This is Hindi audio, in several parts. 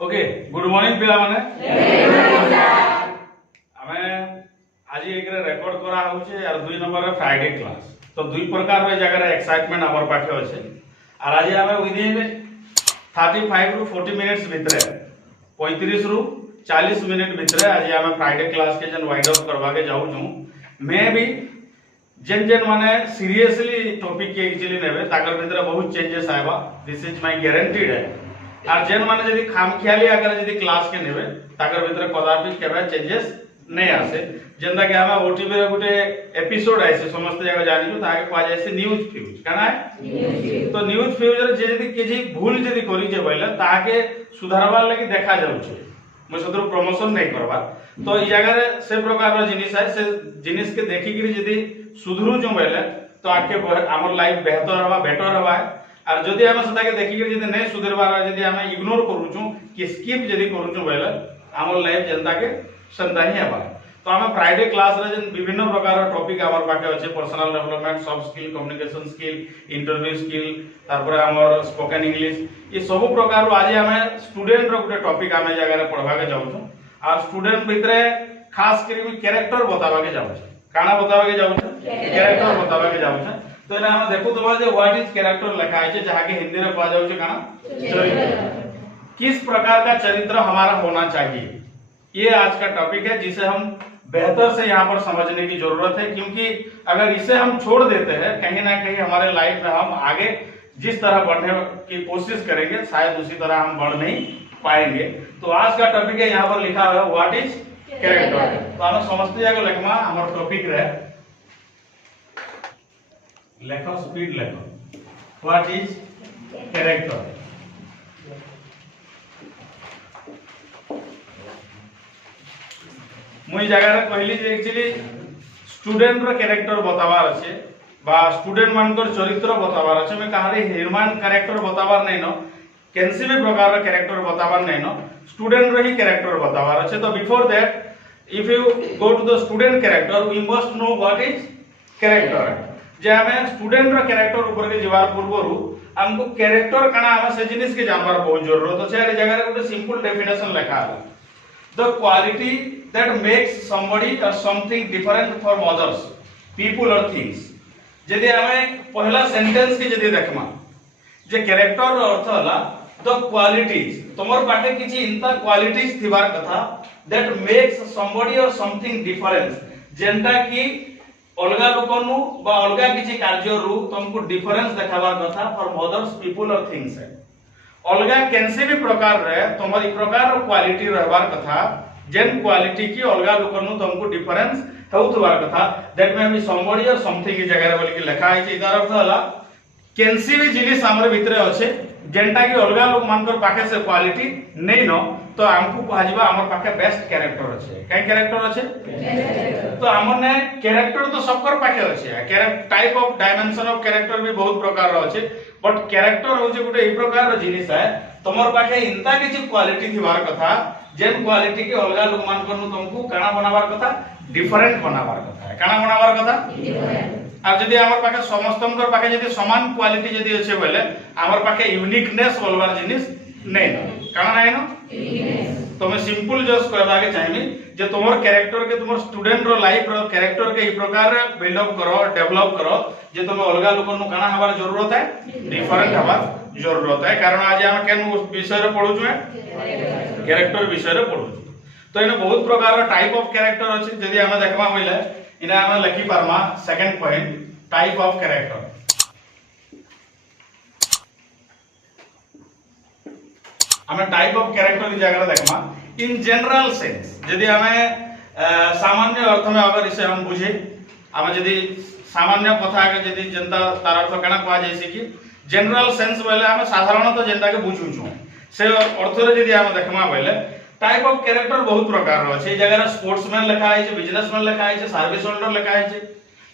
ओके गुड मॉर्निंग पिला माने हमें आज एक रेकॉर्ड करा होचे और 2 नंबर रे फ्राइडे क्लास तो दुई प्रकार रे जगह रे एक्साइटमेंट हमर पाखे होचे और आज हमें विदिन 35 रु 40 मिनिट्स भितरे 35 रु 40 मिनिट भितरे आज हमें फ्राइडे क्लास के जन वाइंड अप करवा के जाऊ छु मैं भी जेन जेन माने सीरियसली टॉपिक के एक्चुअली नेबे ताकर भितरे बहुत चेंजेस आएबा दिस इज माय गारंटीड है और जेन माने जदी खामखियाली अगर जदी क्लास के नेबे ताकर भितरे कदापि केबे चेंजेस नहीं आसे जेंदा के हम ओटीवी रे गुटे एपिसोड आइसे समस्त जगह जानि छु ताके कहा जायसे न्यूज फ्यूज काना है तो न्यूज फ्यूज रे जदी केजी भूल जदी करी जे बोले ताके सुधारबार लागि देखा जाउ छै मैं सदर प्रमोशन नहीं करबा तो ई जगह रे से प्रकार रो जिनिस है से जिनिस के देखि गिरी जदी सुधरू जो बोले तो आके हमर लाइफ बेटर हवा और जदि हम सदा के देखि गिरी जदी नहीं सुधरबार जदी हम इग्नोर करू छु कि स्किप जदी करू छु बोले हमर लाइफ जनता के संदा ही हवा तो हम फ्राइडे क्लास रे जन विभिन्न प्रकार टॉपिक हमर पाके अछि personal development soft skill communication skill interview skill तारपर हमर स्पोकन इंग्लिश ये सब प्रकार आज हम स्टूडेंट रो गुटे टॉपिक हम जगह रे पढ़वा के जाउ छु और स्टूडेंट भितरे खास करी कैरेक्टर बतावा के जाउ छु काना बतावा के जाउ छु कैरेक्टर बतावा के जाउ छु तो एना हम देखु तो जे व्हाट इज कैरेक्टर लिखा है जहां के हिंदी रे कहा जाउ छु काना चरित्र किस प्रकार का चरित्र हमारा होना चाहिए ये आज का टॉपिक है जिसे हम बेहतर से यहाँ पर समझने की जरूरत है क्योंकि अगर इसे हम छोड़ देते हैं कहीं ना कहीं हमारे लाइफ में हम आगे जिस तरह बढ़ने की कोशिश करेंगे शायद उसी तरह हम बढ़ नहीं पाएंगे तो आज का टॉपिक है यहाँ पर लिखा हुआ है व्हाट इज कैरेक्टर तो हम समझते जाएगा लेखमा हमारा टॉपिक रहे लेखो स्पीड लेखो व्हाट इज कैरेक्टर मुई जगह रे कहली जे एक्चुअली स्टूडेंट रो कैरेक्टर बतावार अछि बा स्टूडेंट मानकर चरित्र बतावार अछि मैं कहारे ह्यूमन कैरेक्टर बतावार नै न कैंसी भी प्रकार रो कैरेक्टर बतावार नै न स्टूडेंट रो ही कैरेक्टर बतावार अछि तो before that if you go to the student character we must know what is character जे हमें स्टूडेंट रो कैरेक्टर ऊपर के जीवार पूर्वरु हमको कैरेक्टर काना हमें से जिनिस के जानवर बहुत जरूरत अछि ए जगह रे गुटे सिंपल डेफिनेशन लिखा है the quality that makes somebody or something different from others people or things जदि हमें पहला सेंटेंस के जदि देखमा जे कैरेक्टर अर्थ हला the qualities तमर पाटे किछि इंता क्वालिटीज थिबार कथा that makes somebody or something different जेंटा की अलगा लोकनु बा अलगा किछि कार्य रु तुमको डिफरेंस देखाबार कथा from others people or things है अलगा कैसे भी प्रकार रे तुम्हारी प्रकार क्वालिटी रहबार कथा जेन क्वालिटी की अलगा लोकनु तुमको डिफरेंस होतबार कथा दैट मे बी समबडी और समथिंग की जगह रे बोल के लिखा है इधर अर्थ हला कैसे भी जिनिस हमर भितरे अछि जेंटा की अलगा लोक मानकर पाखे से क्वालिटी नहीं न तो हमको कहजिबा हमर पाखे बेस्ट कैरेक्टर अछि काई कैरेक्टर अछि तो हमर ने कैरेक्टर तो सबकर पाखे अछि character type of dimension of character भी बहुत प्रकार रो अछि बट कैरेक्टर होजे गुटे ए प्रकार रो जिनिस है तमर पाखे इंता किछि क्वालिटी थिबार कथा जेन क्वालिटी के अलगा लोक मान करनु तुमको काना बनाबार कथा डिफरेंट बनाबार कथा काना बनाबार कथा डिफरेंट और जदी हमर पाखे समस्तंकर पाखे जदी समान क्वालिटी जदी अछि बोले हमर पाखे यूनिकनेस बोलबार जिनिस नहीं न काना नहीं न तो मैं सिंपल जस्ट कहबा के चाहिए जे तोमर कैरेक्टर के तुमर स्टूडेंट रो लाइफ रो कैरेक्टर के ई प्रकार बिल्ड अप करो डेवलप करो जे तुम अलगा लोकनु काना हबार जरूरत है डिफरेंट हबार जरूरत है कारण आज हम केन विषय रे पढु छु कैरेक्टर विषय रे पढु तो इने बहुत प्रकार टाइप ऑफ कैरेक्टर अछि जदी हम देखबा होइले इने हम लिखि पारमा second point type of character हमें टाइप ऑफ कैरेक्टर की जगह देखमा इन जनरल सेंस यदि हमें सामान्य अर्थ में अगर इसे हम बुझे हम यदि सामान्य कथा के यदि जनता तार अर्थ केना कहा जाय कि जनरल सेंस बोले हम साधारणतः जनता के बुझू छु से अर्थ रे यदि हम देखमा बोले टाइप ऑफ कैरेक्टर बहुत प्रकार रो छै जगह स्पोर्ट्समैन लिखा है बिजनेसमैन लिखा है सर्विस होल्डर लिखा है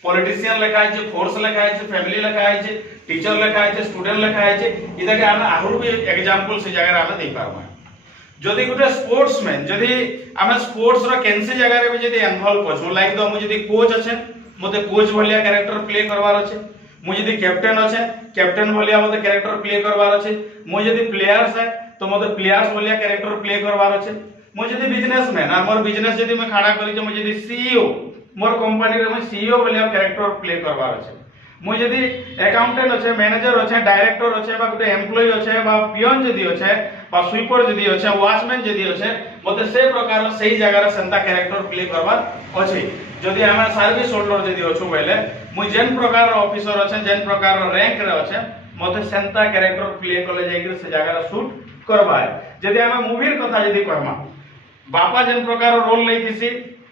पॉलिटिशियन लिखा है फोर्स लिखा है फैमिली लिखा है टीचर लिखा है स्टूडेंट लिखा है इदा के हम आहुर भी एग्जांपल से जगह हम दे पारबा जदि गुटे स्पोर्ट्समैन जदि हम स्पोर्ट्स रो कैंसी जगह रे भी जदि इन्वॉल्व करछु लाइक दो मु जदि कोच अछि मते कोच भलिया कैरेक्टर प्ले करवार अछि मु जदि कैप्टन अछि कैप्टन भलिया मते कैरेक्टर प्ले करवार अछि मु जदि प्लेयर्स है तो मते प्लेयर्स बोलिया कैरेक्टर प्ले करबार अछि। मु जदी बिजनेसमैन आ मोर बिजनेस जदी मैं खड़ा करी मु जदी सीईओ मोर कंपनी रे मैं सीईओ बोलिया कैरेक्टर प्ले करबार अछि। मु जदी अकाउंटेंट अछि, मैनेजर अछि, डायरेक्टर अछि बा गुटे एम्प्लॉय अछि बा पियन जदी अछि बा स्वीपर जदी अछि, वॉचमैन जदी अछि, मते से प्रकार सेही जगह रे सेंता कैरेक्टर प्ले करबार अछि। जदी हम सर्विस होल्डर जदी अछु बोले मु जेन प्रकार ऑफिसर अछि, जेन प्रकार रैंक रे अछि, मते सेंता कैरेक्टर प्ले कले जाई से जगह रे शूट करबा है। जदी हम मूवी र कथा जदी कहमा बापा जेन प्रकार रोल लेथिसी,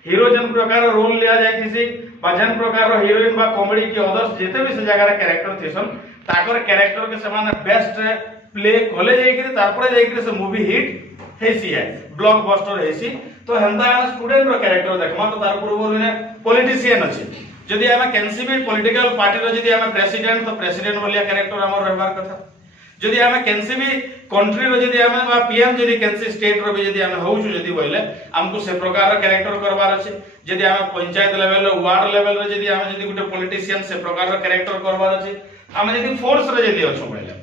हीरो जेन प्रकार रोल लिया जायथिसी बा जेन प्रकार हीरोइन बा कॉमेडी के अदर्स जेते भी से जगह रे कैरेक्टर थिसन ताकर कैरेक्टर के समान बेस्ट प्ले कले जाई तारपर जाई से मूवी हिट हेसी है, ब्लॉकबस्टर हेसी। तो हेंदा स्टूडेंट रो कैरेक्टर देखमा तो तार पूर्व ने पॉलिटिशियन अछि। जदी हम कैंसी भी पॉलिटिकल पार्टी रो जदी हम प्रेसिडेंट तो प्रेसिडेंट बोलिया कैरेक्टर हमर रहबार कथा। जदी हम कैंसी भी कंट्री रो जदी हम बा पीएम जदी कैंसी स्टेट रो भी जदी हम होउछु जदी बोले हमको से प्रकार रो कैरेक्टर करबार अछि। जदी हम पंचायत लेवल रो वार्ड लेवल रो जदी हम जदी गुटे पॉलिटिशियन से प्रकार रो कैरेक्टर करबार अछि। हम जदी फोर्स रो जदी अछु बोले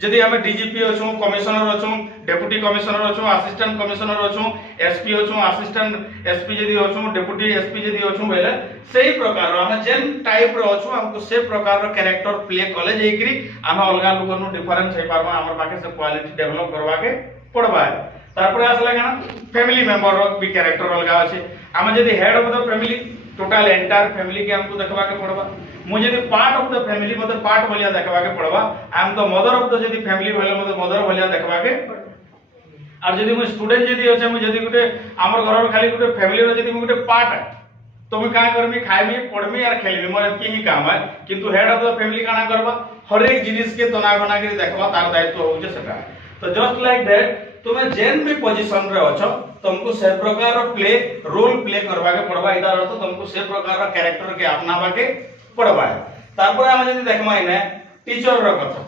जदी हम डीजीपी अछु, कमिश्नर अछु, डेप्यूटी कमिश्नर अछु, असिस्टेंट कमिश्नर अछु, एसपी अछु, असिस्टेंट एसपी जदी अछु, डेप्यूटी एसपी जदी अछु बोले सेही प्रकार रो हम जेन टाइप रो अछु हमको से प्रकार रो कैरेक्टर प्ले कले जेकरी हम अलगा लोगन नु डिफरेंस हे पारबा, हमर बाके से क्वालिटी डेवलप करबा के पड़बा है। तारपर आसला केना फैमिली मेंबर रो भी कैरेक्टर अलगा अछि। हम जदी head of the family total entire family के हमको देखबा के पड़बा। मु जदी पार्ट ऑफ द फैमिली मतलब पार्ट भलिया देखबा के पड़बा। I am the mother of the जदी फैमिली भले मतलब मदर भलिया देखबा के पड़बा। और जदी मु स्टूडेंट जदी अछि मु जदी गुटे हमर घर रो खाली गुटे फैमिली रो जदी मु गुटे पार्ट है तो मु का करमी खाइमी पढमी और खेलमी मोर की ही काम है। किंतु हेड ऑफ द फैमिली काना करबा हर एक जिनिस के तना बना के देखबा तार दायित्व होउजे सेटा। तो जस्ट लाइक दैट तुमे जेन भी पोजीशन रे अछो तुमको से प्रकार प्ले रोल प्ले करबा के पड़बा। इधर अर्थ तुमको से प्रकार कैरेक्टर के अपनाबा के पड़बा है। तारपर हम जदी देखमा इने टीचर रो कथा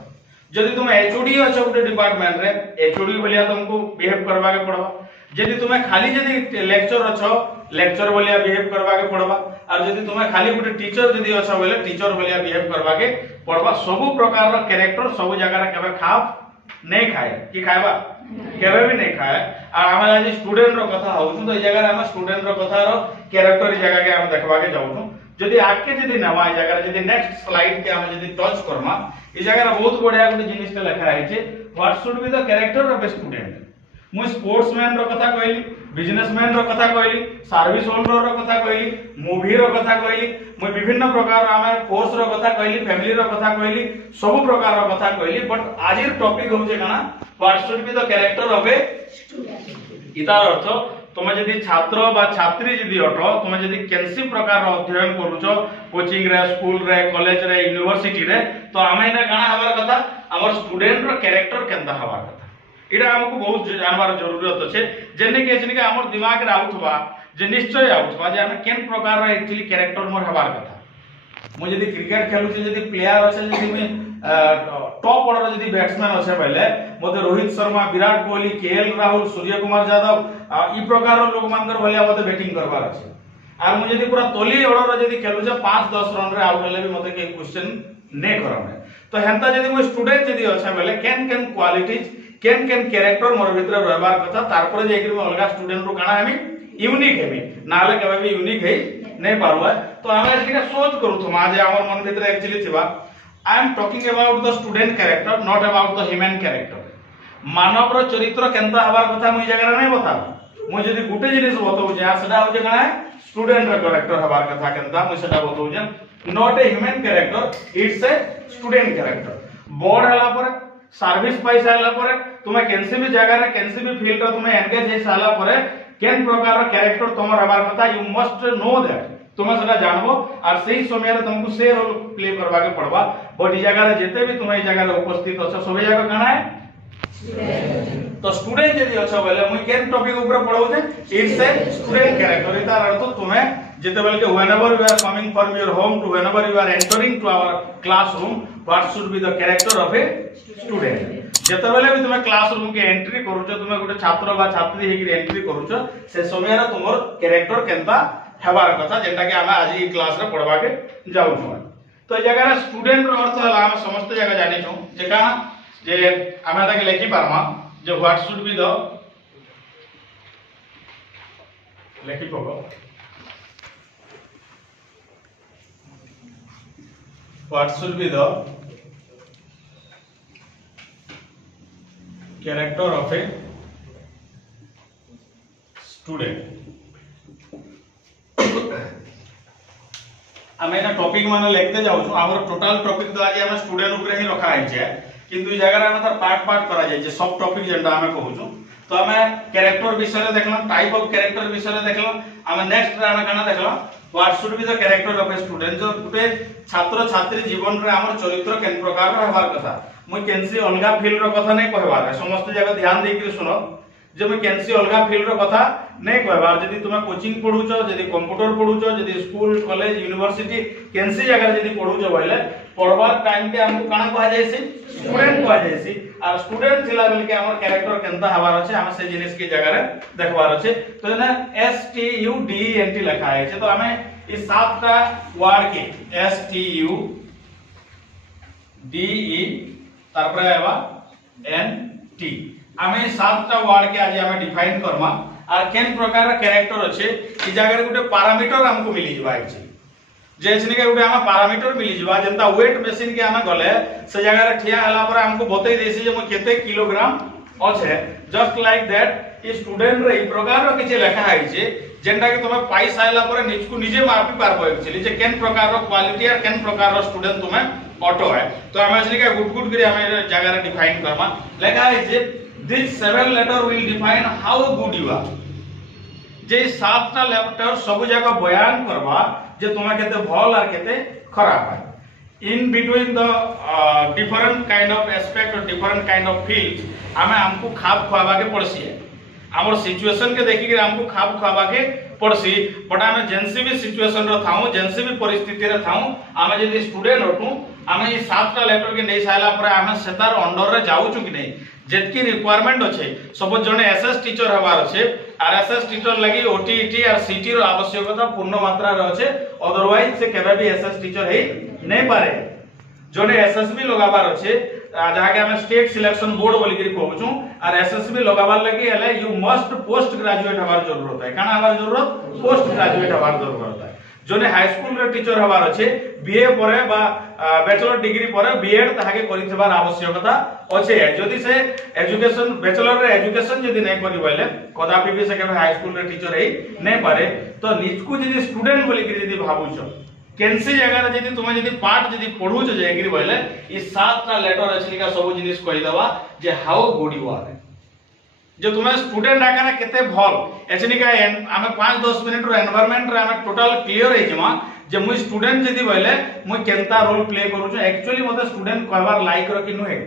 जदी तुम एचओडी अछो गुटे डिपार्टमेंट रे एचओडी बलिया तुमको बिहेव करबा के पड़बा। जदी तुमे खाली जदी लेक्चर अछो लेक्चर बलिया बिहेव करबा के पड़बा। और जदी तुमे खाली गुटे टीचर जदी अछो बोले टीचर बलिया बिहेव करबा के पड़बा। सब प्रकार रो कैरेक्टर सब जगह रे केबे खाप नहीं खाए कि खाएबा केबे भी नहीं खाए। और हम आज स्टूडेंट रो कथा होउ तो ए जगह रे हम स्टूडेंट रो कथा रो कैरेक्टर जगह के हम देखबा के जाउ। जदी आके जदी नवा जगह जदी नेक्स्ट स्लाइड के हम जदी टच करमा ई जगह रे बहुत बढ़िया गुटे जिनिस के लिखा है जे what should be the character of a student. मु स्पोर्ट्समैन रो कथा कहली, बिजनेसमैन रो कथा कहली, सर्विस होल्डर रो कथा कहली, मूवी रो कथा कहली, मु विभिन्न प्रकार आमे फोर्स रो कथा कहली, फैमिली रो कथा कहली, सब प्रकार रो कथा कहली। बट आज टॉपिक होचे काना what should be the character of a student. इतार अर्थ तुम जदी छात्र बा छात्री जदी अटो तुम जदी केनसी प्रकार रो अध्ययन करूछो कोचिंग रे, स्कूल रे, कॉलेज रे, यूनिवर्सिटी रे तो आमे ना काना हबार कथा हमर स्टूडेंट रो कैरेक्टर केनता हबार कथा इडा हमको बहुत जानबार जरूरत अछि। जेने के हमर दिमाग रे आउथबा जे निश्चय आउथबा जे हम केन प्रकार रो एक्चुअली कैरेक्टर मोर हबार कथा। मु जदी क्रिकेट खेलु छी जदी प्लेयर अछि जदी मैं टॉप ऑर्डर जदी बैट्समैन अछि पहले मते रोहित शर्मा, विराट कोहली, केएल राहुल, सूर्य कुमार यादव ई प्रकार रो लोग मानकर भलिया मते बैटिंग करबार अछि। आ मु जदी पूरा तोली ऑर्डर जदी खेलु छ 5-10 रन रे आउट होले भी मते के क्वेश्चन नै करमे। तो हेंता जदी मु स्टूडेंट जदी अछि पहले केन क्वालिटीज केन कैरेक्टर मोर भीतर रहबार कथा तारपर जेकि मैं अलगा स्टूडेंट रो काना हमी यूनिक हेमी नाले केबे भी यूनिक है नै पारबा। तो हम एटा सोच करू थमा जे हमर मन भीतर एक्चुअली थिबा I am talking about the student character not about the human character. मानव रो चरित्र केनता हबार कथा मुई जगह नै बता। मुई जदी गुटे जिनिस बताउ जे सेटा हो जे काना स्टूडेंट रो कैरेक्टर हबार कथा केनता मुई सेटा बताउ जे not a human character it's a student character. Board हला पर सर्विस पाई साला पर तुमे केनसी भी जगह रे केनसी भी फील्ड रो तुमे एंगेज हे साला पर केन प्रकार रो कैरेक्टर तमर हबार कथा यू मस्ट नो दैट तुमे सेटा जानबो और सही समय रे तुमको से रोल प्ले करबा के पड़बा। बट ई जगह रे जेते भी तुमे ई जगह रे उपस्थित अछ सब जगह काना है तो स्टूडेंट जदी अछ बोले मुई केन टॉपिक ऊपर पढाउ जे इट्स ए स्टूडेंट कैरेक्टर। इतार अर्थ तुमे जेते बेल के whenever you are coming from your home to whenever you are entering to our classroom what should be the character of a student. जेते बेले भी तुमे क्लासरूम के एंट्री करूछो तुमे गुटे छात्र बा छात्री हेकि एंट्री करूछो से समय रे तुमर कैरेक्टर केनता हेबार कथा जेंटा के हम आज ई क्लास रे पढवा के जाउ छ। तो ए जगह रे स्टूडेंट रो अर्थ हला हम समस्त जगह जानि छु जे का जे हम ताके लेखि पारमा যে হোয়াট শুড বি দ লেখি পক what should be the character of a student. आम एना टॉपिक माने लिखते जाऊ छु आवर टोटल टॉपिक तो आज हम स्टूडेंट ऊपर ही रखा है छे किंतु ई जगह हम तार पार्ट पार्ट करा जाय छे सब टॉपिक जेंडा हम कहू छु तो हमें कैरेक्टर विषय रे देखला टाइप ऑफ कैरेक्टर विषय रे देखला हम नेक्स्ट रे हम काना देखला what should be the character of a student जो गुटे छात्र छात्री जीवन रे हमर चरित्र केन प्रकार रो हेबार कथा मुई केनसी अलगा फील्ड रो कथा नै कहबार समस्त जगह ध्यान दे के सुनो जे मैं केनसी अलगा फील्ड रो कथा नहीं कहबार जदी तुम कोचिंग पढुचो जदी कंप्यूटर पढुचो जदी स्कूल कॉलेज यूनिवर्सिटी केनसी जगह जदी पढुचो बोले पढ़वार टाइम के हमको काना कहा जायसी स्टूडेंट कहा जायसी और स्टूडेंट थिला बेल के हमर कैरेक्टर केनता हबार अछि हम से जिनिस के जगह रे देखबार अछि तो ना S T U D E N T लिखा है तो हमें इस सातटा वर्ड के S T U D E तार पर आवा N T हमें सातटा वर्ड के आज हमें डिफाइन करमा और केन प्रकार कैरेक्टर अच्छे ई जगह गुटे पैरामीटर हमको मिली जबा अछि जे छने के गुटे हम पैरामीटर मिली जबा जनता वेट मशीन के हम गले से जगह रे ठिया हला पर हमको बतई देसी जे म केते किलोग्राम अच्छे just like that E student रे ई प्रकार रो किछ लिखा है जे जेंटा के तुमे पाई साइला पर निजको निजे मापी पारबो एक्चुअली जे केन प्रकार रो क्वालिटी और केन प्रकार रो स्टूडेंट तुमे ऑटो है तो हम छने के गुड गुड करी हम जगह रे डिफाइन करमा लिखा है जे These seven letters will define how good you are. जे सातटा लेटर सब जगह बयान करवा जे तुम्हें केते भल और केते खराब है. In between the different kind of aspect or different kind of fields, हमें हमको खाप खुआवा के पड़सी है. हमर सिचुएशन के देखि के हमको खाप खुआवा के पड़सी. बट हमें जेंसी भी सिचुएशन रो थाऊ, जेंसी भी परिस्थिति रे थाऊ, हमें यदि स्टूडेंट होतु, हमें ई सातटा लेटर के नै साइला पर हमें सेतार अंडर रे जाऊ छु कि नै. जेतकी रिक्वायरमेंट अच्छे सपोज जने एसएस टीचर हबार अच्छे आर एसएस टीचर लगी ओटीईटी और सीटी रो आवश्यकता पूर्ण मात्रा रे अच्छे अदरवाइज से केबे भी एसएस टीचर हे नै पारे. जने एसएसबी लगाबार अच्छे जहा के हम स्टेट सिलेक्शन बोर्ड बोली के कहू छु और एसएसबी लगाबार लगी हले यू मस्ट पोस्ट ग्रेजुएट हबार जरूरत है. काना हबार जरूरत पोस्ट ग्रेजुएट हबार जरूरत है. जने हाई स्कूल रे टीचर हबार अच्छे बीए परे बा बैचलर डिग्री परे बीएड ताहाके करिथबार आवश्यकता अच्छे. जदि से एजुकेशन बैचलर रे एजुकेशन जदि नै करि बले कदापि भी से के हाई स्कूल रे टीचर हे नै पारे. तो निजको जदि स्टूडेंट बोली के जदि भाबुछ केनसी जगह रे जदि तुमे जदि पाठ जदि पढुछ जेगिरि बले ई सातटा लेटर अछि का सब जिनिस कहि दवा जे हाउ गुड यू आर. जो तुम्हें स्टूडेंट आकाना केते भल एचनी का हमें 5-10 मिनिट रो एनवायरनमेंट रे हमें टोटल क्लियर हे जमा जे मुई स्टूडेंट जदी बोले मुई केनता रोल प्ले करू छु. एक्चुअली मते स्टूडेंट कहबार लायक रो कि नुहे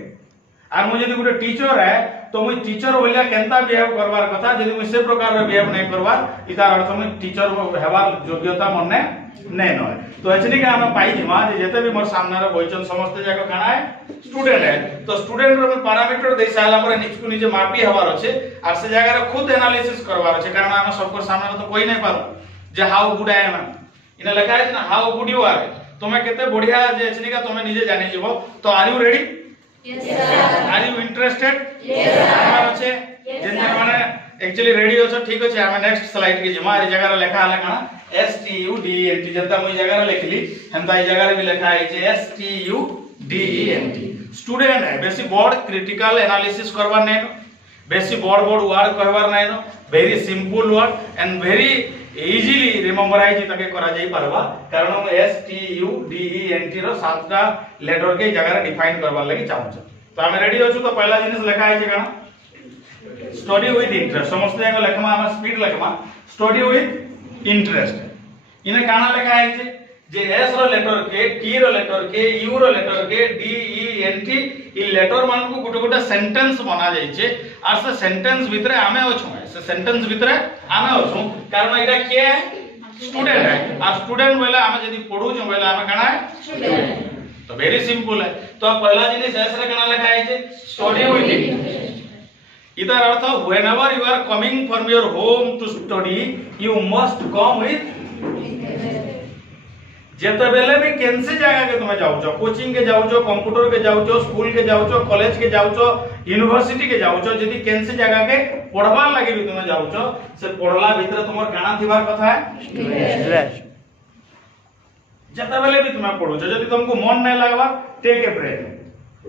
आर मुई जदी गुटे टीचर है तो मुई टीचर बोलिया केनता बिहेव करबार कथा जदी मुई से प्रकार रो बिहेव नै करबार इतार अर्थ मुई टीचर हेबार योग्यता मने नै नय. तो एचनी का हम पाई जमा जे जते भी मोर सामने रे बोइचन समस्त जगह काना है स्टूडेंट है. तो स्टूडेंट रो पैरामीटर दे साला पर निजको निजे मापी हबार अछि आर से जगह रे खुद एनालिसिस करबार अछि कारण हम सबको सामने तो कोई नै पारू जे हाउ गुड आई एम. इने लिखा है ना हाउ गुड यू आर. तुमे केते बढ़िया जे एचनी का तुमे निजे जानि जेबो. तो are you ready? Yes sir. Are you interested? Yes sir. अच्छे जेने माने एक्चुअली रेडी हो ठीक अछि. हम नेक्स्ट स्लाइड के जमा जगह रे लिखा हला काना S T U D E N T जनता मुई जगह रे लिखली हंता ई जगह रे भी लिखा है जे S T U D E N T. Student है बेसी बोर्ड क्रिटिकल एनालिसिस करबार नै, बेसी बोर्ड वर्ड कहबार नै, very simple word and very easily rememberize तके करा जाई परबा कारण हम S T U D E N T रो सातटा लेटर के जगह रे डिफाइन करबार लागि चाहू छ. तो हम रेडी होछु. तो पहला जिनिस लिखा है जे काना स्टडी विथ इंटरेस्ट. समस्त जगह लिखमा हम स्पीड लिखमा स्टडी विथ इंटरेस्ट. इने काना लिखा है जे एस रो लेटर के टी रो लेटर के यू रो लेटर के D E N T E letter मान को गुटे गुटे सेंटेंस बना जाय छे और से सेंटेंस भितरे आमे अछु. से सेंटेंस भितरे आमे अछु कारण एटा के है स्टूडेंट है और स्टूडेंट बोले आमे जदी पढु छ बोले आमे काना है स्टूडेंट. तो वेरी सिंपल है. तो पहला जिनिस एस रे काना लिखा है जे स्टडी विथ इंटरेस्ट. इधर अर्थ whenever you are coming from your home to study you must come with जेते बेले भी केनसी जगह के तुम जाउछो, कोचिंग के जाउछो, कंप्यूटर के जाउछो, स्कूल के जाउछो, कॉलेज के जाउछो, यूनिवर्सिटी के जाउछो, जदी केनसी जगह के पढ़वा लागि भी तुम जाउछो, से पढ़ला भीतर तुमर काना थिबार कथा है स्ट्रेस। जेते बेले भी तुम पढुछो, जदी तुमको मन नै लागबा टेक ए ब्रेक,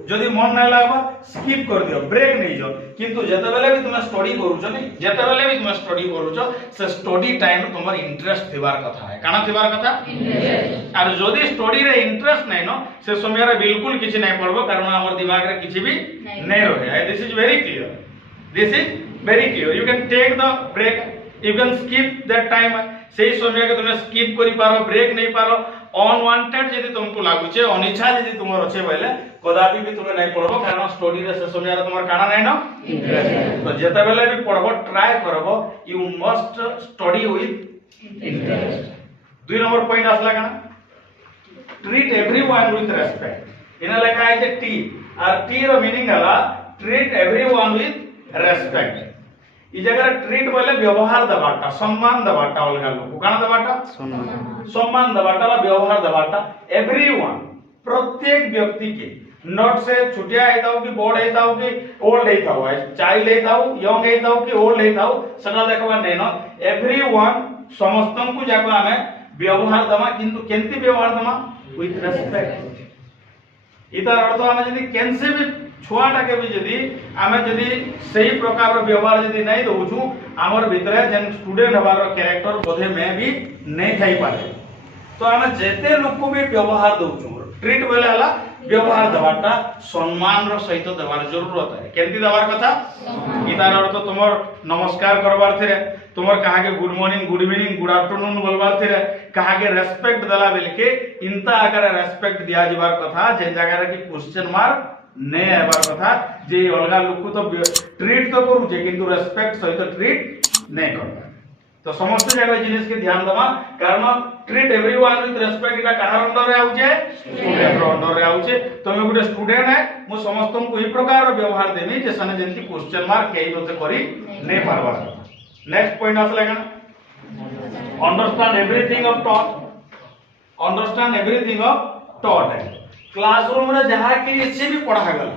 जदी मन नै लागबा स्किप कर दियो, ब्रेक नै जो। किंतु जेते बेले भी तुम स्टडी करूछो नै, जेते बेले भी तुम स्टडी करूछो, से स्टडी टाइम तुमर इंटरेस्ट थिबार कथा है, काना थिबार कथा इंटरेस्ट। आर जदी स्टडी रे इंटरेस्ट नै न, से समय रे बिल्कुल किछि नै पढ़बो, कारण हमर दिमाग रे किछि भी नै रहे। This is very clear, this is very clear. You can take the break, you can skip that time, सेही समय के तुम स्किप करि पारो, ब्रेक नै पारो। अनवांटेड जदी तुमको लागुचे, अनिच्छा जदी तुमर अछि बले कदापि भी तुमे नै पढ़बो, कारण स्टडी रे से समय रे तुमर काना नै न इंटरेस्ट। तो जेते बेले भी पढ़बो ट्राई करबो, you must study with interest. 2 number point आसला काना, ट्रीट एवरीवन विथ रेस्पेक्ट। इना लेखा है जे टी, और टी रो मीनिंग हला ट्रीट एवरीवन विथ रेस्पेक्ट। ई जगह ट्रीट बोले व्यवहार दबाटा, सम्मान दबाटा, अलगा लोग काना दबाटा सम्मान दबाटा ला व्यवहार दबाटा। एवरीवन प्रत्येक व्यक्ति के, नॉट से छुटिया हेताओ कि बोर्ड हेताओ कि ओल्ड हेताओ, चाइल्ड हेताओ, यंग हेताओ कि ओल्ड हेताओ, सदा देखबा नै न। एवरीवन समस्तन को जाको हमें व्यवहार दमा, किंतु केंति व्यवहार दमा विथ रेस्पेक्ट। इतार अर्थ हमें जदी केनसे भी छुआटा के भी जदी आमे जदी सही प्रकार रो व्यवहार जदी नै दोछु, हमर भितरे जेन स्टूडेंट हबार कैरेक्टर बोधे में भी नै थाई पारे। तो आमे जेते लोग को भी व्यवहार दोछु, ट्रीट बोले हला व्यवहार दबाटा, सम्मान रो सहित देवार जरूरत है। केंति देवार कथा इतार अर्थ तुमर नमस्कार करबार थिरे, तुमर कहा के good morning, good evening, good afternoon बोलबार थिरे, कहा के रेस्पेक्ट दला बेलके इंता आकर रेस्पेक्ट दिया जिबार कथा, जे जगह रे कि क्वेश्चन मार्क नै आबार कथा, जे अलगा लोक को तो ट्रीट तो करू जे, किंतु रेस्पेक्ट सहित ट्रीट नै करबा। तो समस्त जगह जिनिस के ध्यान दमा, कारण ट्रीट एवरीवन विथ रेस्पेक्ट इटा कहार अंडर रे आउचे, स्टूडेंट रो अंडर रे आउचे। तमे गुटे स्टूडेंट है, मु समस्तन को ई प्रकार रो व्यवहार देमी जे सने जेंति क्वेश्चन मार्क केई मते करी नै पारबा। नेक्स्ट पॉइंट आसला काना, understand everything of taught, understand everything of taught है। क्लासरूम रे जहा कि से भी पढ़ा गला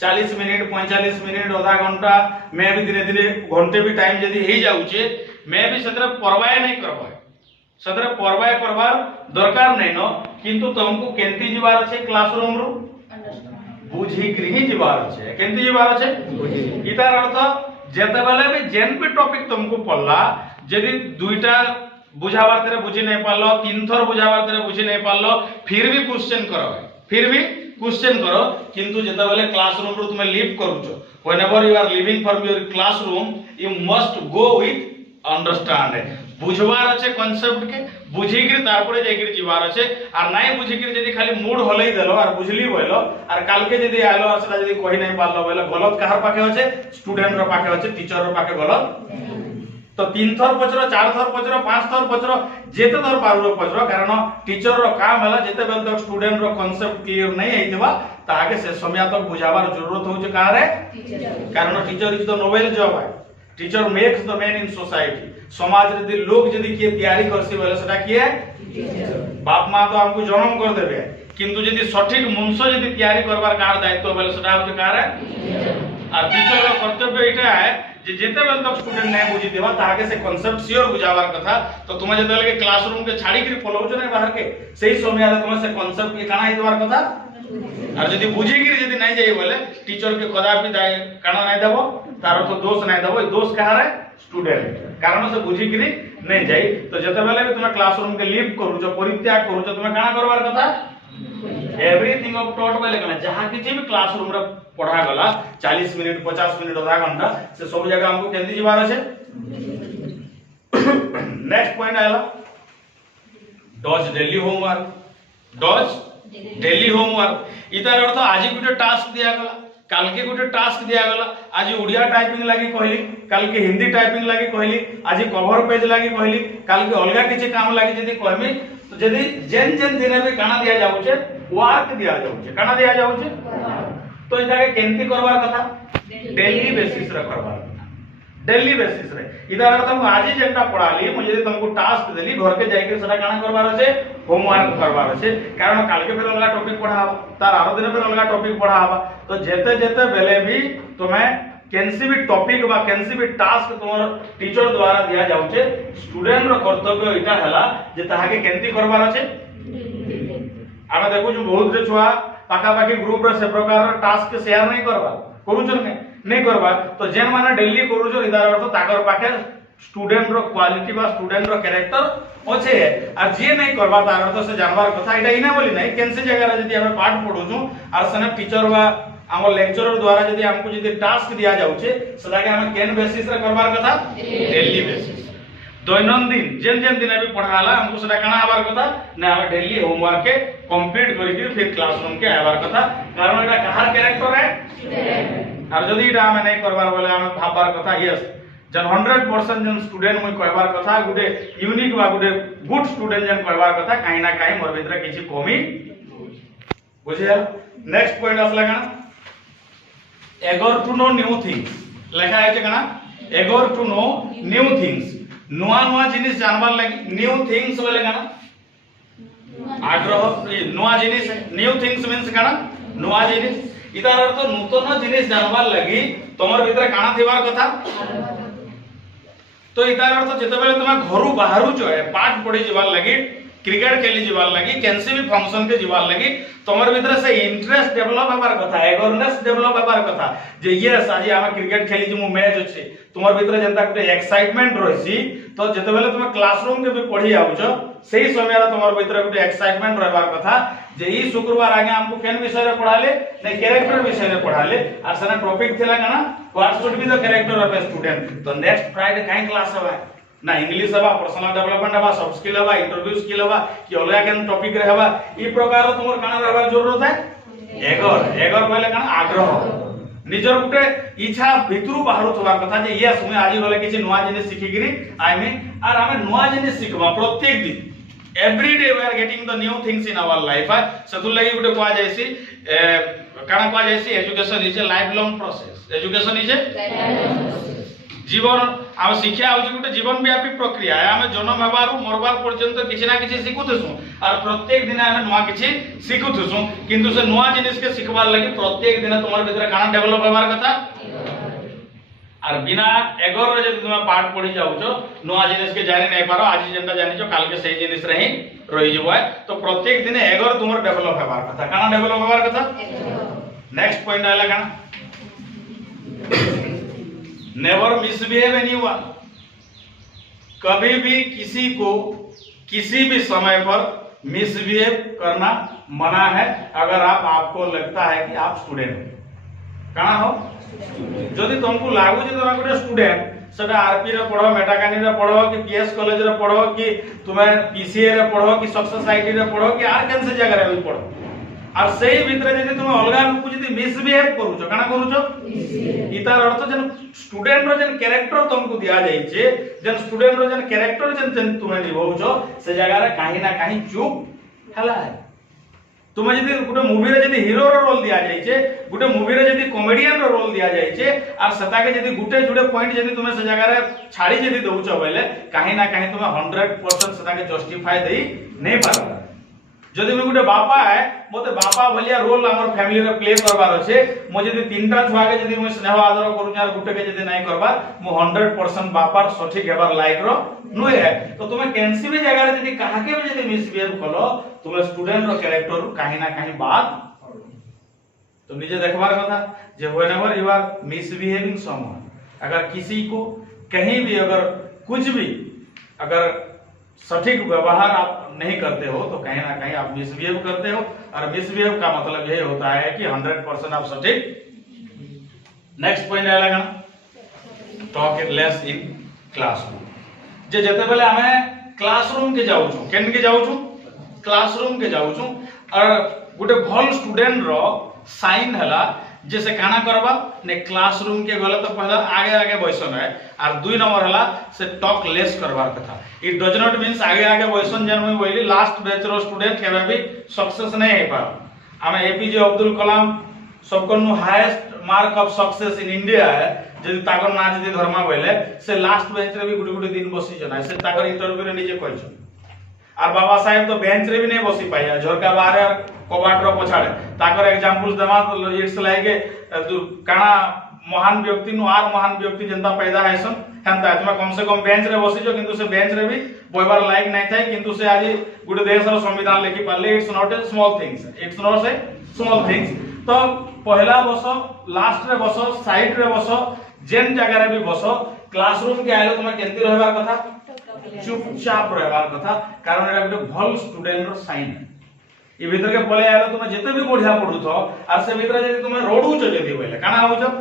40 मिनिट 45 मिनिट आधा घंटा मैं भी धीरे धीरे घंटे भी टाइम जदी हे जाउचे, मैं भी सदरे परवाय नहीं करबा, सदरे परवाय करबार दरकार नहीं न। किंतु तुमको केंति जिबार अछि क्लासरूम रो बुझी करी जिबार अछि, केंति जिबार अछि बुझी। इतार अर्थ जेते बेले भी जेन भी टॉपिक तुमको पढ़ला, जदी दुईटा बुझाबार तरे बुझी नहीं पारलो, 3 थर बुझाबार तरे बुझी नहीं पारलो, फिर भी क्वेश्चन करो, फिर भी क्वेश्चन करो। किंतु जेते बेले क्लासरूम रो तुमे लीव करूछो, whenever you are leaving from your classroom, you must go with understand. बुझवार আছে কনসেপ্ট के বুঝি কি তারপরে যাই কি জিবার আছে, আর নাই বুঝি কি যদি খালি মুড হলেই দেলো আর বুঝলি বইলো, আর কালকে যদি আইলো আর সেটা যদি কই নাই পারলো বইলো, গলত কাহার পাখে আছে স্টুডেন্ট র পাখে আছে, টিচার র পাখে গলত। तो 3 थर पचरो, 4 थर पचरो, 5 थर पचरो, जेते थर पारलो पचरो, कारण टीचर रो काम होला जेते बेल तक स्टूडेंट रो कांसेप्ट क्लियर नै हेइतबा ताके से समय तक बुझाबार जरूरत होचे कारे टीचर, कारण teacher is the noble job है। Teacher makes the man in society. समाज रे लोग जदी के तैयारी करसी बोले सेटा किए टीचर। बाप मां तो हमको जन्म कर देबे, किंतु जदी सठिक मनुष्य जदी तैयारी करबार कार दायित्व बोले सेटा होचे कारे टीचर। आ टीचर रो कर्तव्य इटा है जे जेते बेल तक स्टूडेंट नै बुझी देबा ताके से कांसेप्ट सियोर बुझाबार कथा। तो तुम जेते लगे क्लासरूम के छाड़ी के फॉलोच नै बाहर के, सही समय रे तुम से कांसेप्ट के काना हितबार कथा। और जदी बुझी गिर जदी नै जाई बोले टीचर के कदापि दाय काना नै देबो, तार तो दोष नै देबो, दोष कहार है स्टूडेंट, कारण से बुझी गिर नै जाई। तो जेते बेले भी तुम क्लासरूम के लीव करू जो, परित्याग करू जो, तुम काना करबार कथा एवरीथिंग ऑफ टॉट बोले कना, जहां किछि भी क्लासरूम रे पढ़ा गला 40 मिनिट 50 मिनिट आधा घंटा से सब जगह हमको केंति जिबार আছে। नेक्स्ट पॉइंट आला, does daily homework, does daily homework. इतार अर्थ आज गुटे टास्क दिया गला, काल के गुटे टास्क दिया गला, आज उड़िया टाइपिंग लागि कहली, काल के हिंदी टाइपिंग लागि कहली, आज कवर पेज लागि कहली, काल के अलगा किछि काम लागि जदी कहमी, तो जदी जेन जेन दिने भी काना दिया जाउछे वर्क दिया जाउछे, काना दिया जाउछे। तो इटा के केंति करबार कथा डेली बेसिस रे करबार कथा। डेली बेसिस रे। इधर अगर तुमको आज ही जेंटा पढ़ाली मुझे यदि तुमको टास्क देली घर के जाके सेटा काना करबार আছে होमवर्क करबार আছে कारण काल के फिर अलग टॉपिक पढ़ावा तार आरो दिन फिर अलग टॉपिक पढ़ावा तो जेते जेते बेले भी तुम्हें केनसी भी टॉपिक बा केनसी भी टास्क तुमर टीचर द्वारा दिया जाउचे स्टूडेंट रो कर्तव्य इटा हला जे ताहाके केनती करबार আছে आमे देखु जो बहुत रे छुआ पाका पाकी ग्रुप रे से प्रकार टास्क शेयर नहीं करबा करूछन नहीं करबा तो जेन माने डेली करूछो इदार अर्थ ताकर पाखे स्टूडेंट रो क्वालिटी बा स्टूडेंट रो कैरेक्टर ओछे और जे नहीं करबा तार अर्थ से जानबार कथा इटा इना बोली नहीं केनसे जगह रे जदी हम पाठ पढुछु और सने टीचर बा हम लेक्चरर द्वारा जदी हमको जदी टास्क दिया जाउछे सदा के हम केन बेसिस रे करबार कथा डेली बेसिस दैनंदिन जेन जेन दिन भी पढ़ाला हमको सेटा काना आबार कथा ना हम डेली होमवर्क के कंप्लीट करी के फिर क्लासरूम के आबार कथा कारण एटा कहार कैरेक्टर है और जदी एटा हम नहीं करबार बोले हम भाबबार कथा यस जन 100% जन स्टूडेंट मुई कहबार कथा गुटे यूनिक बा गुटे गुड स्टूडेंट जन कहबार कथा काई ना काई मोर भीतर किछि कमी बुझिया। नेक्स्ट पॉइंट असला काना eager to know new things लेखा है काना eager to know new things नुआ नुआ जिनिस जानबार लागि न्यू थिंग्स बोले काना आग्रह नुआ जिनिस न्यू थिंग्स मींस काना नुआ जिनिस इतार अर्थ नूतन जिनिस जानबार लागि तमर भीतर काना थिबार कथा तो इतार अर्थ जेते बेले तुम घरु बाहरु जो है पाठ पढ़ी जीवार लागि क्रिकेट खेली जीवार लागि कैंसी भी फंक्शन के जीवार लागि तमर भीतर से इंटरेस्ट डेवलप हेबार कथा एगरनेस डेवलप हेबार कथा जे यस आज हम क्रिकेट खेली जे मु मैच अछि तुमर भीतर जनता गुटे एक्साइटमेंट रहिसी तो जेते बेले तुम क्लासरूम के भी पढ़ी आउछ सेही समय रे तुमर भीतर गुटे एक्साइटमेंट रहबार कथा जे ई शुक्रवार आगे हमको केन विषय रे पढ़ाले ने कैरेक्टर विषय रे पढ़ाले और सना टॉपिक थिला काना what should be the character of a student तो नेक्स्ट फ्राइडे काई क्लास हवा ना इंग्लिश हवा पर्सनल डेवलपमेंट हवा सॉफ्ट स्किल हवा इंटरव्यू स्किल हवा कि अलग केन टॉपिक रे हवा ई प्रकार तुमर काना रहबार जरूरत है एगर एगर कहले काना आग्रह निजर गुटे इच्छा भितरु बाहरु थवा कथा जे यस मैं आज गले किछि नुवा जिनिस सिखिगिरी आई मीन और हमें नुवा जिनिस सिखबा प्रत्येक दिन every day we are getting the new things in our life Satul लगी गुटे कोआ जैसी काना कोआ जैसी education is a life long process education is a जीवन हम शिक्षा होची गुटे जीवन व्यापी प्रक्रिया है हम जन्म हेबारु मरबार पर्यंत किछि ना किछि सिखुथसु और प्रत्येक दिन हम नुवा किछि सिखुथसु किंतु से नुवा जिनिस के सिखबार लागि प्रत्येक दिन तुम्हारे भीतर काना डेवलप हेबार कथा और बिना एगर रे जब तुम पाठ पढ़ी जाउछो नुवा जिनिस के जानि नै पारो आज जेंटा जानिछो काल के सही जिनिस रे ही रहि जबो तो प्रत्येक दिन एगर तुमर डेवलप हेबार कथा काना डेवलप हेबार कथा नेक्स्ट पॉइंट आला काना नेवर मिसबिहेव एनीवन कभी भी किसी को किसी भी समय पर मिसबिहेव करना मना है अगर आपको लगता है कि आप स्टूडेंट हो काना हो जदि तुमको लागु जे तुम गोटे स्टूडेंट सेटा आरपी रे पढ़ो मेटाकानी रे पढ़ो कि पीएस कॉलेज रे पढ़ो कि तुमे पीसीए रे पढ़ो कि सक्सेस आईटी रे पढ़ो कि आर केन से जगह रे पढ़ो और सेही भीतर जदि तुम अलगा लोक जदि मिसबिहेव करूछो काना करूछो इतार अर्थ जन स्टूडेंट रो जन कैरेक्टर तुमको दिया जाई छे जन स्टूडेंट रो जन कैरेक्टर जन तुमे निभाउछो से जगह रे काहे ना काहे चूक हला है तुम जदि गुटे मूवी रे जदि हीरो रो रोल दिया जाई छे गुटे मूवी रे जदि कॉमेडियन रो रोल दिया जाई छे और सता के जदि गुटे जुड़े पॉइंट जदि तुमे से जगह रे छाड़ी जदि दउछो बोले काहे ना काहे तुमे 100% सता के जस्टिफाई देई नै पारो जदि मैं गुटे बापा है मोते बापा भलिया रोल हमर फैमिली रे प्ले करबार अछि मो जदि तीनटा छुआ के जदि मैं स्नेह आदर करू यार गुटे के जदि नै करबा मो 100% बापार सठिक हेबार लायक रो नुए है तो तुमे कैंसी भी जगह रे जदि काहा के भी जदि मिसबिहेव कलो तुमे स्टूडेंट रो कैरेक्टर काहे ना काहे बात तो निजे देखबार कथा जे whenever you are misbehaving someone अगर किसी को कहीं भी अगर कुछ भी अगर सटीक व्यवहार आप नहीं करते हो तो कहीं ना कहीं आप मिसबिहेव करते हो और मिसबिहेव का मतलब यही होता है कि 100% आप सटीक नेक्स्ट पॉइंट है लगा talk it less in classroom जे जते बेले हमें क्लासरूम के जाउ छु केन के जाउ छु क्लासरूम के जाउ छु और गुटे भल स्टूडेंट रो साइन हला जैसे काना करबा ने क्लासरूम के गले तो पहला आगे आगे बैसन है और 2 नंबर हला से टॉक लेस करबार कथा इट डज नॉट मींस आगे आगे बैसन जन मैं बोली लास्ट बैच रो स्टूडेंट केबे भी सक्सेस नहीं हे पा हम एपीजे अब्दुल कलाम सबको highest mark of success in India है जदि ताकर ना जदि धर्मा बोले से लास्ट बेंच रे भी गुटे गुटे दिन बसी जना से ताकर इंटरव्यू रे निजे कहछन आर बाबा साहेब तो बेंच रे भी नहीं बसी पाया झरका बाहर कबाट रो पछाड़े ताकर एग्जांपल्स देमा तो इट्स लाइक काना महान व्यक्ति नु आर महान व्यक्ति जनता पैदा हैसन हेंता तुम कम से कम बेंच रे बसिजो किंतु से बेंच रे भी बोइबार लायक नहीं थाए किंतु से आज गुटे देश रो संविधान लिखि पाले it's not a small things it's not a small things तो पहला बसो लास्ट रे बसो साइड रे बसो जेन जगह रे भी बसो क्लासरूम के आइलो तुम केंती रहबार कथा चुपचाप रहबार कथा कारण एटा गुटे भल स्टूडेंट रो साइन ए भीतर के पले आइलो तुम जेते भी बढ़िया पढुथो आर से भीतर जदी तुम रोडुचो जदी बोले काना होउचो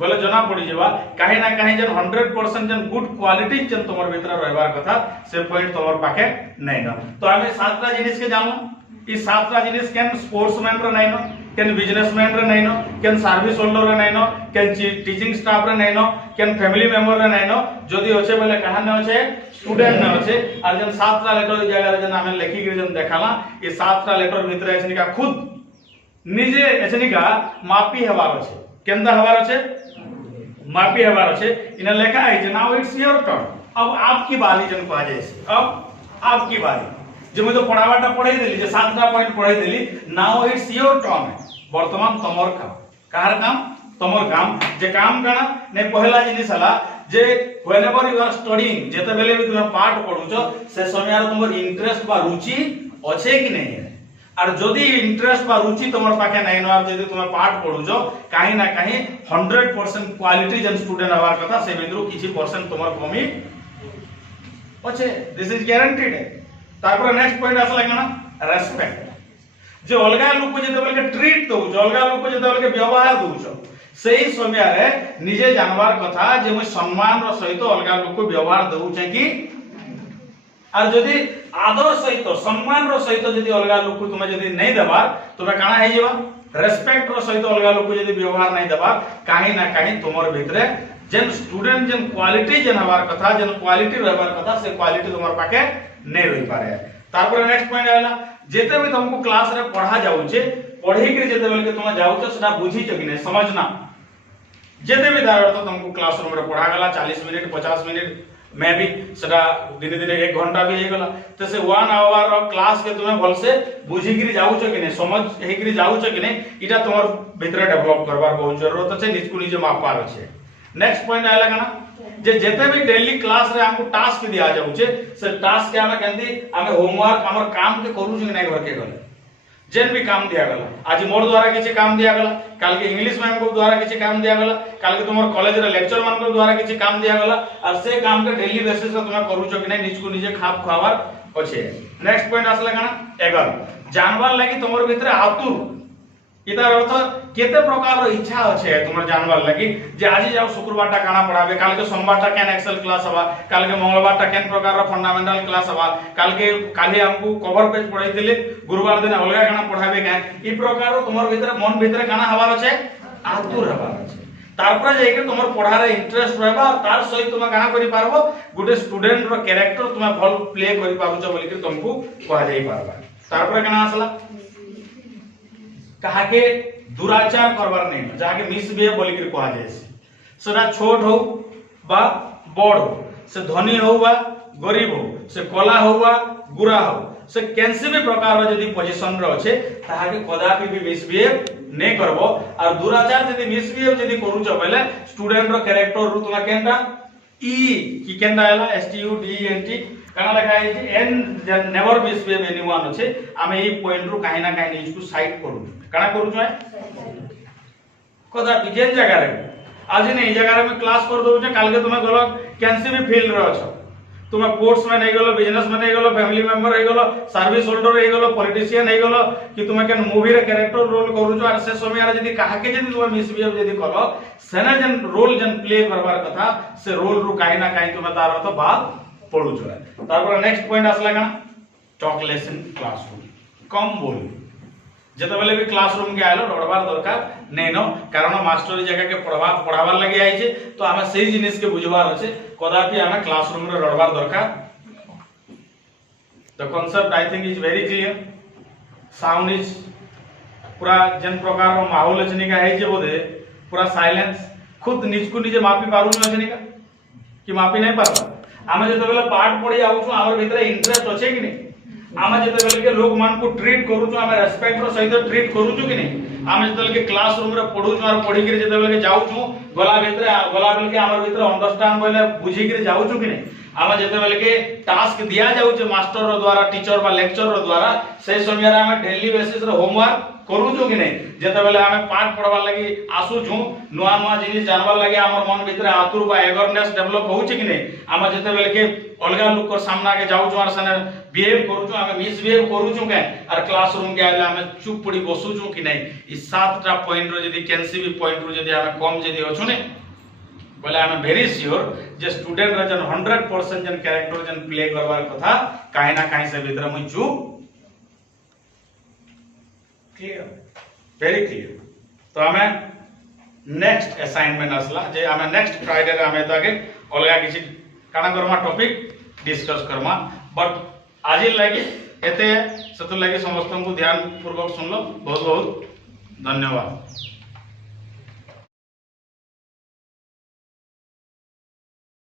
बोले जना पड़ी जेबा काहे ना काहे जन 100% जन गुड क्वालिटी जन तोमर भीतर रहबार कथा से पॉइंट तोमर पाके नै न तो आमे सातटा जिनिस के जानलो ई सातटा जिनिस केन स्पोर्ट्समैन रे नै न केन बिजनेसमैन रे नै न केन सर्विस होल्डर रे नै न केन टीचिंग स्टाफ रे नै न केन फैमिली मेंबर रे नै न जदी होचे बोले कहां न होचे स्टूडेंट न होचे और जन सातटा लेटर ई जगह रे जन आमे लिखि के जन देखाला ई सातटा लेटर भीतर एसनिका खुद निजे एसनिका मापी हवार होचे केंदा हवार होचे मापी हवार छे इने लिखा है जे नाउ इट्स योर टर्न अब आपकी बारी जन कहा जाय अब आपकी बारी जे मैं तो पढ़ावाटा पढ़ाई देली जे सातटा पॉइंट पढ़ाई देली नाउ इट्स योर टर्न वर्तमान तमर काम कार काम तमर काम जे काम काना ने पहला जिनिस हला जे व्हेनेवर यू आर स्टडीइंग जेते बेले भी तुम पाठ पढुछो से समय तुमर इंटरेस्ट बा रुचि अछि कि नहीं है और जदि इंटरेस्ट बा रुचि तुमर पाखे नै न जदि तुम पाठ पढुछो काहे ना काहे 100% क्वालिटी जन स्टूडेंट हवार कथा से बिंदु किछि परसेंट तुमर कमी अछि दिस इज गारंटीड तापर नेक्स्ट पॉइंट आसला केना रेस्पेक्ट जे अलगा लोक को जेते बेले ट्रीट दउ अलगा लोक को जेते बेले व्यवहार दउछो सेही समय रे निजे जानवार कथा जे मैं सम्मान रो सहित अलगा लोक को व्यवहार दउ छै कि और जदि आदर सहित सम्मान रो सहित जदि अलगा लोक को तुमे जदि नै देबार तुमे काना हे जेबा रेस्पेक्ट रो सहित अलगा लोक को जदि व्यवहार नै देबार काहे ना काहे तुमर भितरे जन स्टूडेंट जन क्वालिटी जन हवार कथा जन क्वालिटी रहबार कथा से क्वालिटी तुमर पाके नै रहि पारे तारपर नेक्स्ट पॉइंट आला जेते भी तुमको क्लास रे पढ़ा जाउ छे पढ़ी के जेते बेल के तुम जाउ छ सेटा बुझी छ कि नै समझना जेते भी दार तो तुमको क्लासरूम रे पढ़ा गला 40 मिनट 50 मिनट मैं भी सेटा धीरे धीरे 1 घंटा भी हे गला तो से 1 आवर ऑफ क्लास के तुमे भल से बुझी गिरी जाउ छ कि नै समझ हे गिरी जाउ छ कि नै इटा तुमर भीतर डेवलप करबार बहुत जरूरत अछि निजको निजे मापार अछि नेक्स्ट पॉइंट आइला कना जे जेते भी डेली क्लास रे हमको टास्क दिया जाउ छे से टास्क के हमें केंदी हमें होमवर्क हमर काम के करू छ कि नै घर के गले जेन भी काम दिया गला आज मोर द्वारा किछि काम दिया गला काल के इंग्लिश मैम को द्वारा किछि काम दिया गला काल के तुमर कॉलेज रे लेक्चर मान को द्वारा किछि काम दिया गला और से काम के डेली बेसिस पे तुम करू छ कि नै निज को निजे खाप खावार अछि नेक्स्ट पॉइंट आसला काना 11 जानवर लागि तुमर भीतर आतुर इतार अर्थ केते प्रकार रो इच्छा अछि तुमर जानवर लागि जे आज जाओ शुक्रवार टा काना पढ़ाबे काल के सोमवार टा केन एक्सेल क्लास हवा काल के मंगलवार टा केन प्रकार रो फंडामेंटल क्लास हवा काल के काली हमको कवर पेज पढ़ाई देले गुरुवार दिन अलगा काना पढ़ाबे का ई प्रकार रो तुमर भीतर मन भीतर काना हवार अछि आतुर हवार अछि तारपर जाय के तुमर पढ़ार इंटरेस्ट रहबा तार सहित तुम काना करि पारबो गुटे स्टूडेंट रो कैरेक्टर तुम भल प्ले करि पारुछ बोली के तुमको कहा जाई पारबा तारपर काना आसला कहा के दुराचार करबार नै जाके मिसबिहेव बोली के कहा जाय सेटा छोट हो बा बड़ हो से धनी हो बा गरीब हो से कला हो बा गुरा हो से कैंसी भी प्रकार रो यदि पोजीशन रो छे ताहा के कदापि भी मिसबिहेव नै करबो और दुराचार यदि मिसबिहेव यदि करू छ पहले स्टूडेंट रो कैरेक्टर रु तुला केनटा ई की केनटा आला STUDENT काना लिखा है एन नेवर मिसबिहेव एनीवन छे आमे ई पॉइंट रु काहे ना काहे न्यूज को साइड करू काना करू छ कदापि जेन जगह रे आज नै जगह रे में क्लास कर दउ छ काल के तुमे गलो कैंसी भी फील्ड रो छ तुमे स्पोर्ट्स में नै गलो बिजनेस में नै गलो फैमिली मेंबर हे गलो सर्विस होल्डर हे गलो पॉलिटिशियन हे गलो कि तुमे केन मूवी रे कैरेक्टर रोल करू छ और से समय रे यदि काहा के यदि तुमे मिसबिहेव यदि करो सेना जन रोल जन प्ले करबार कथा से रोल रु काहे ना काहे तुमे तार अर्थ बात पढु छ तारपर नेक्स्ट पॉइंट आसला काना टॉक लेस इन क्लासरूम कम बोल जेते बेले भी क्लासरूम के आइलो रडबार दरकार नै न कारण मास्टर जगह के पढ़ाबार लागि आइ छै तो हमें सही जिनिस के बुझबार अछि कदापि हमें क्लासरूम रे रडबार दरकार the concept I think is very clear sound is पूरा जन प्रकार माहौल अच्छे का है बोधे पूरा साइलेंस खुद निज को निजे मापी पारू अच्छे का कि मापी नहीं पार आम जो पाठ पढ़ी आउछु आम भीतर इंटरेस्ट अच्छे कि नहीं आम जो के लोक मान को ट्रीट करूछु आम रेस्पेक्ट सहित ट्रीट करूछु कि नहीं आम जो के क्लास रूम रे पढुछु और पढ़ी के जो जाउछु गला बेल के आम भीतर अंडरस्टैंड बोले बुझी के जाउछु कि नहीं आम जो के टास्क दिया जाउछे मास्टर रो द्वारा टीचर बा लेक्चर रो द्वारा से समय रे आम डेली बेसिस रे होमवर्क करूछु कि नहीं जेते बेले आमे पाठ पढ़वा लागि आसुछु नुआ नुआ जिनिस जानवार लागि हमर मन भीतर आतुर बा अवेयरनेस डेवलप होउछि कि नहीं आमे जेते बेले के अलगा लोक को सामना के जाउछु और सने बिहेव करूछु आमे मिसबिहेव करूछु के और क्लासरूम के आले आमे चुप पड़ी बसुछु कि नहीं ई सातटा पॉइंट रो यदि कैंसी भी पॉइंट रो यदि आमे कम यदि अछु ने बोले आमे वेरी श्योर जे स्टूडेंट रे जन 100% जन कैरेक्टर जन प्ले करवार कथा काहे ना काहे से भीतर मुई चुप क्लियर वेरी क्लियर तो हमें नेक्स्ट असाइनमेंट असला जे हमें नेक्स्ट फ्राइडे रे हमें ताके अलगा किछि काना Karma topic discuss Karma but आज लागि एते सतो लागि समस्त को ध्यान पूर्वक सुनलो बहुत बहुत धन्यवाद।